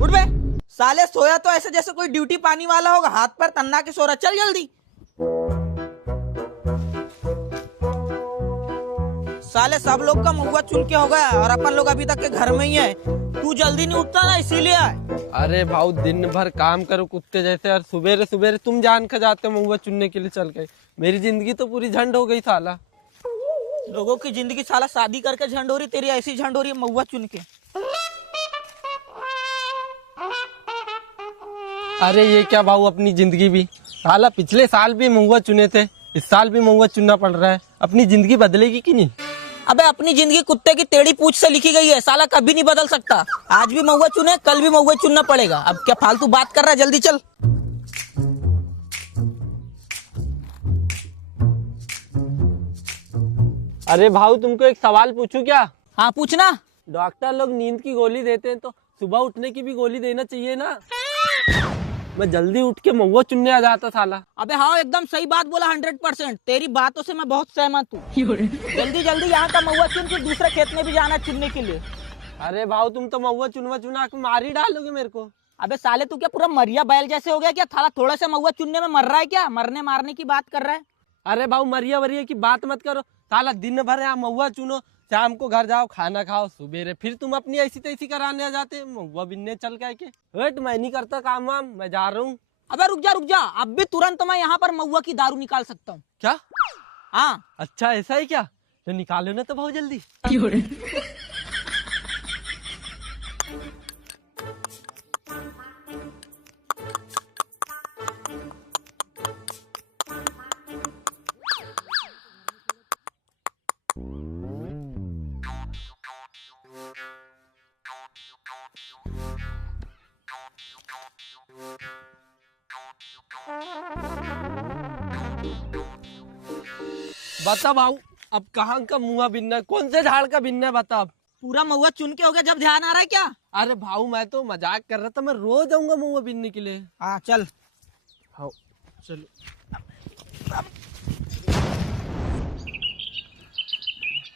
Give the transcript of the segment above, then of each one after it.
उठ बे साले, सोया तो ऐसे जैसे कोई ड्यूटी पानी वाला होगा, हाथ पर तन्ना के सो रहा। चल जल्दी। साले सब लोग का महुआ चुन के हो गया और अपन लोग अभी तक के घर में ही है। तू जल्दी नहीं उठता ना, इसीलिए आए। अरे भाऊ दिन भर काम करो कुत्ते जैसे, और सुबेरे सुबेरे तुम जान खा जाते हो महुआ चुनने के लिए चल गए। मेरी जिंदगी तो पूरी झंड हो गई साला। लोगों की जिंदगी साला शादी करके झंड हो रही, तेरी ऐसी झंड हो रही है महुआ चुन के। अरे ये क्या भाऊ, अपनी जिंदगी भी साला पिछले साल भी महुआ चुने थे, इस साल भी महुआ चुनना पड़ रहा है। अपनी जिंदगी बदलेगी कि नहीं? अबे अपनी जिंदगी कुत्ते की टेढ़ी पूंछ से लिखी गई है, साला कभी नहीं बदल सकता। आज भी महुआ चुने, कल भी महुआ चुनना पड़ेगा। अब क्या फालतू बात कर रहा है, जल्दी चल। अरे भाऊ तुमको एक सवाल पूछूं क्या? हाँ पूछना। डॉक्टर लोग नींद की गोली देते हैं तो सुबह उठने की भी गोली देना चाहिए ना? मैं जल्दी उठ के महुआ चुनने आ जाता साला। अबे हाँ एकदम सही बात बोला, 100%। तेरी बातों से मैं बहुत सहमत हूँ। जल्दी जल्दी यहाँ का महुआ चुन, फिर दूसरे खेत में भी जाना चुनने के लिए। अरे भाऊ तुम तो महुआ चुना के मार ही डालोगे मेरे को। अबे साले तू क्या पूरा मरिया बैल जैसे हो गया क्या? थाला थोड़ा सा महुआ चुनने में मर रहा है क्या? मरने मारने की बात कर रहा है। अरे भाऊ मरिया वरिया की बात मत करो साला, दिन भर यहाँ महुआ चुनो, शाम को घर जाओ खाना खाओ, सुबेरे फिर तुम अपनी ऐसी तैसी कराने आ जाते। महुआ बिनने चल के वेट, मैं नहीं करता काम वाम, मैं जा रहा हूँ। अबे रुक जा, अब भी तुरंत मैं यहाँ पर महुआ की दारू निकाल सकता हूँ। क्या? हाँ अच्छा ऐसा ही क्या? तो निकालो ना तो बहुत जल्दी। बता भाऊ, अब कहाँ का मुआ बिनना है, कौन से झाड़ का बिनना है बता अब। पूरा महुआ चुन के हो गया, जब ध्यान आ रहा है क्या? अरे भाऊ मैं तो मजाक कर रहा था, मैं रोज आऊंगा महुआ बिनने के लिए। हाँ चल। हाँ चलो।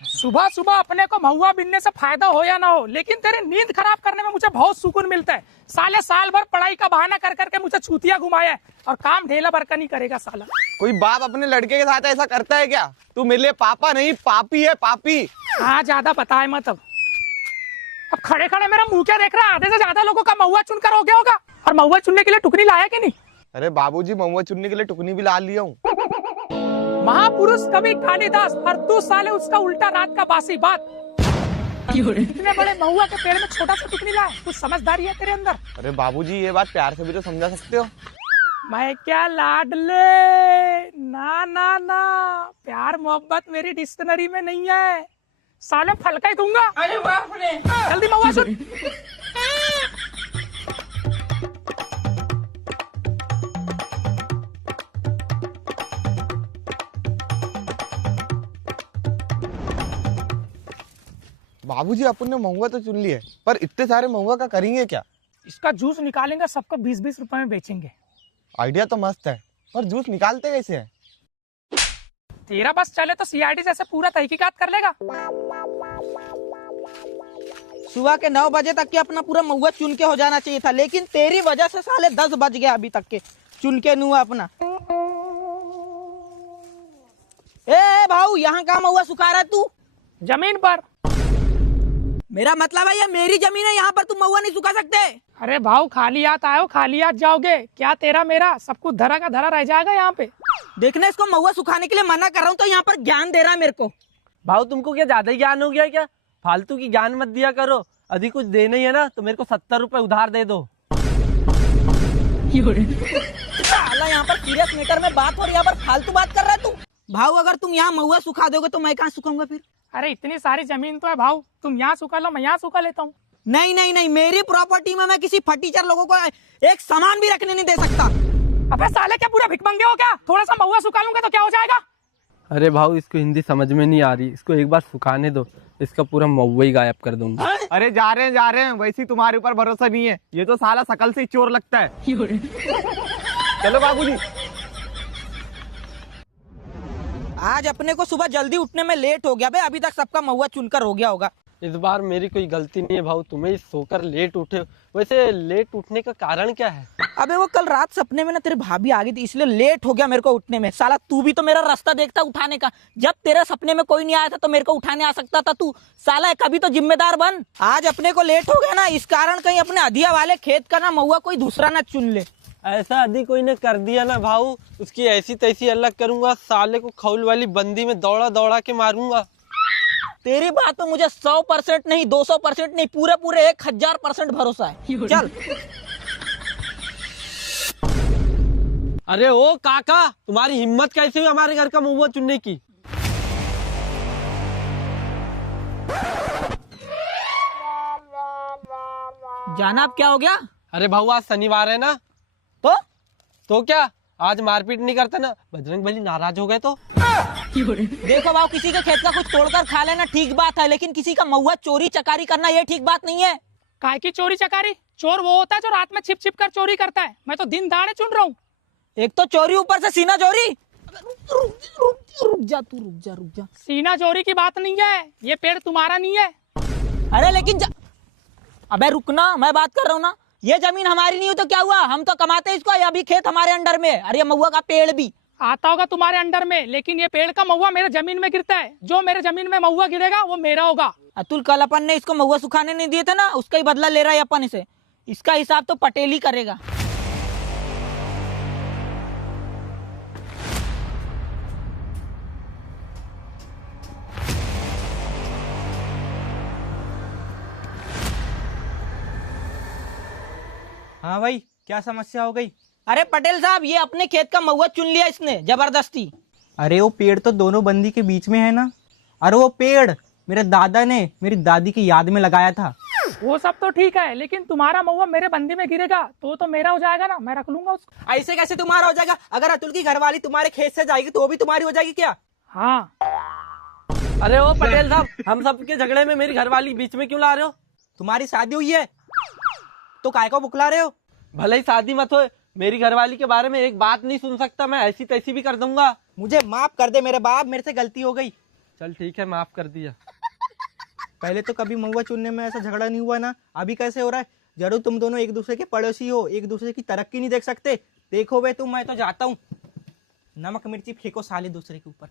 सुबह सुबह अपने को महुआ बिनने से फायदा हो या ना हो, लेकिन तेरी नींद खराब करने में मुझे बहुत सुकून मिलता है। साले साल भर पढ़ाई का बहाना कर करके मुझे छूतिया घुमाया है, और काम ढेला भर का नहीं करेगा साला। कोई बाप अपने लड़के के साथ ऐसा करता है क्या? तू मेरे लिए पापा नहीं पापी है, पापी। हाँ ज्यादा बताए मत। अब खड़े खड़े मेरा मुंह क्या देख रहा है? आधे से ज्यादा लोगों का महुआ चुनकर हो गया होगा। और महुआ चुनने के लिए टुकनी लाया कि नहीं? अरे बाबूजी महुआ चुनने के लिए टुकनी भी ला लिया हूँ। महापुरुष कवि कालिदास, और तू साले उसका उल्टा रात का बासी बात। इतने बड़े महुआ के पेड़ में छोटा सा टुकनी लाया, कुछ समझदारी है तेरे अंदर? अरे बाबूजी ये बात प्यार से भी तो समझा सकते हो। मैं क्या लाडले, ना ना ना, प्यार मोहब्बत मेरी डिक्शनरी में नहीं है। साले फलका ही दूंगा। अरे बाप रे, जल्दी महुआ चुन। बाबूजी अपन ने महुआ तो चुन लिया है, पर इतने सारे महुआ का करेंगे क्या? इसका जूस निकालेंगे, सबको 20-20 रुपए में बेचेंगे। आइडिया तो मस्त है, पर जूस निकालते कैसे है? तेरा बस चले तो सीआईडी जैसे पूरा तहकीकात कर लेगा। सुबह के 9 बजे तक के अपना पूरा महुआ चुन के हो जाना चाहिए था, लेकिन तेरी वजह से साले 10 बज गया अभी तक के चुन के नुआ अपना। ए भाऊ, यहाँ का महुआ सुखा रहा है तू? जमीन पर। मेरा मतलब है ये मेरी जमीन है, यहाँ पर तुम महुआ नहीं सुखा सकते। अरे भाऊ खाली हाथ आयो खाली हाथ जाओगे क्या? तेरा मेरा सब कुछ धरा का धरा रह जाएगा यहाँ पे। देखना, इसको महुआ सुखाने के लिए मना कर रहा हूँ तो यहाँ पर ज्ञान दे रहा है मेरे को। भाऊ तुमको क्या ज्यादा ही ज्ञान हो गया क्या? फालतू की ज्ञान मत दिया करो। अधिक कुछ देना ही है ना तो मेरे को 70 रुपए उधार दे दो। साला यहाँ पर सीरियस मैटर में बात और यहाँ पर फालतू बात कर रहा है तू। भाऊ अगर तुम यहाँ महुआ सुखा दोगे तो मैं कहाँ सुखाऊंगा फिर? अरे इतनी सारी जमीन तो है भाऊ, तुम यहाँ सुखा लो, मैं यहाँ सुखा लेता हूँ। नहीं नहीं नहीं, मेरी प्रॉपर्टी में मैं किसी फटीचर लोगों को एक सामान भी रखने नहीं दे सकता। अबे साले क्या पूरा भिखमंगे हो क्या? थोड़ा सा महुआ सुखा लूंगा तो क्या हो जाएगा? अरे भाऊ इसको हिंदी समझ में नहीं आ रही, इसको एक बार सुखाने दो, इसका पूरा महुआ ही गायब कर दूंगा। अरे जा रहे हैं, वैसे तुम्हारे ऊपर भरोसा नहीं है, ये तो साला शकल से ही चोर लगता है। चलो बाबूजी। आज अपने को सुबह जल्दी उठने में लेट हो गया बे, अभी तक सबका महुआ चुनकर हो गया होगा। इस बार मेरी कोई गलती नहीं है भाऊ, तुम्हें ही सोकर लेट उठे। वैसे लेट उठने का कारण क्या है? अबे वो कल रात सपने में ना तेरी भाभी आ गई थी, इसलिए लेट हो गया मेरे को उठने में। साला तू भी तो मेरा रास्ता देखता उठाने का, जब तेरे सपने में कोई नहीं आया था तो मेरे को उठाने आ सकता था तू। साला कभी तो जिम्मेदार बन। आज अपने को लेट हो गया ना, इस कारण कहीं अपने अधिया वाले खेत का ना महुआ कोई दूसरा ना चुन ले। ऐसा यदि कोई ने कर दिया ना भाऊ, उसकी ऐसी तैसी अलग करूंगा, साले को खौल वाली बंदी में दौड़ा दौड़ा के मारूंगा। तेरी बात पे मुझे 100% नहीं 200% नहीं पूरे पूरे 1000% भरोसा है। चल। अरे ओ काका, तुम्हारी हिम्मत कैसे हुई हमारे घर का महुआ चुनने की? जाना अब क्या हो गया? अरे भाऊ आज शनिवार है ना। तो क्या आज मारपीट नहीं करता ना, बजरंग बली नाराज हो गए तो? देखो भाव, किसी के खेत का कुछ तोड़कर खा लेना ठीक बात है, लेकिन किसी का महुआ चोरी चकारी करना ये ठीक बात नहीं है। काय की चोरी चकारी? चोर वो होता है जो रात में छिप छिप कर चोरी करता है, मैं तो दिन दहाड़े चुन रहा हूँ। एक तो चोरी, ऊपर से सीना चोरी। रुक जा। सीना चोरी की बात नहीं है, ये पेड़ तुम्हारा नहीं है। अरे लेकिन अबे रुकना, मैं बात कर रहा हूँ ना। ये जमीन हमारी नहीं हुई तो क्या हुआ, हम तो कमाते हैं इसको, ये अभी खेत हमारे अंडर में है। अरे ये महुआ का पेड़ भी आता होगा तुम्हारे अंडर में, लेकिन ये पेड़ का महुआ मेरे जमीन में गिरता है। जो मेरे जमीन में महुआ गिरेगा वो मेरा होगा। अतुल, कल अपन ने इसको महुआ सुखाने नहीं दिए थे ना, उसका ही बदला ले रहा है अपन इसे। इसका हिसाब तो पटेल ही करेगा। हाँ भाई, क्या समस्या हो गई? अरे पटेल साहब, ये अपने खेत का महुआ चुन लिया इसने जबरदस्ती। अरे वो पेड़ तो दोनों बंदी के बीच में है ना। अरे वो पेड़ मेरे दादा ने मेरी दादी की याद में लगाया था। वो सब तो ठीक है, लेकिन तुम्हारा महुआ मेरे बंदी में गिरेगा तो मेरा हो जाएगा ना, मैं रख लूंगा उसको। ऐसे कैसे तुम्हारा हो जाएगा? अगर अतुल की घरवाली तुम्हारे खेत से जाएगी तो वो भी तुम्हारी हो जाएगी क्या? हाँ। अरे ओ पटेल साहब, हम सबके झगड़े में मेरी घरवाली बीच में क्यों ला रहे हो? तुम्हारी शादी हुई है तो काय को बुकला रहे हो? भले ही शादी मत हो, मेरी घरवाली के बारे में एक बात नहीं सुन सकता, मैं ऐसी तैसी भी कर दूंगा। मुझे माफ कर दे मेरे बाप, मेरे से गलती हो गई। चल ठीक है, माफ कर दिया। पहले तो कभी महुआ चुनने में ऐसा झगड़ा नहीं हुआ ना, अभी कैसे हो रहा है? जरूर तुम दोनों एक दूसरे के पड़ोसी हो, एक दूसरे की तरक्की नहीं देख सकते। देखो बे तुम, मैं तो जाता हूँ। नमक मिर्ची फेंको साले दूसरे के ऊपर।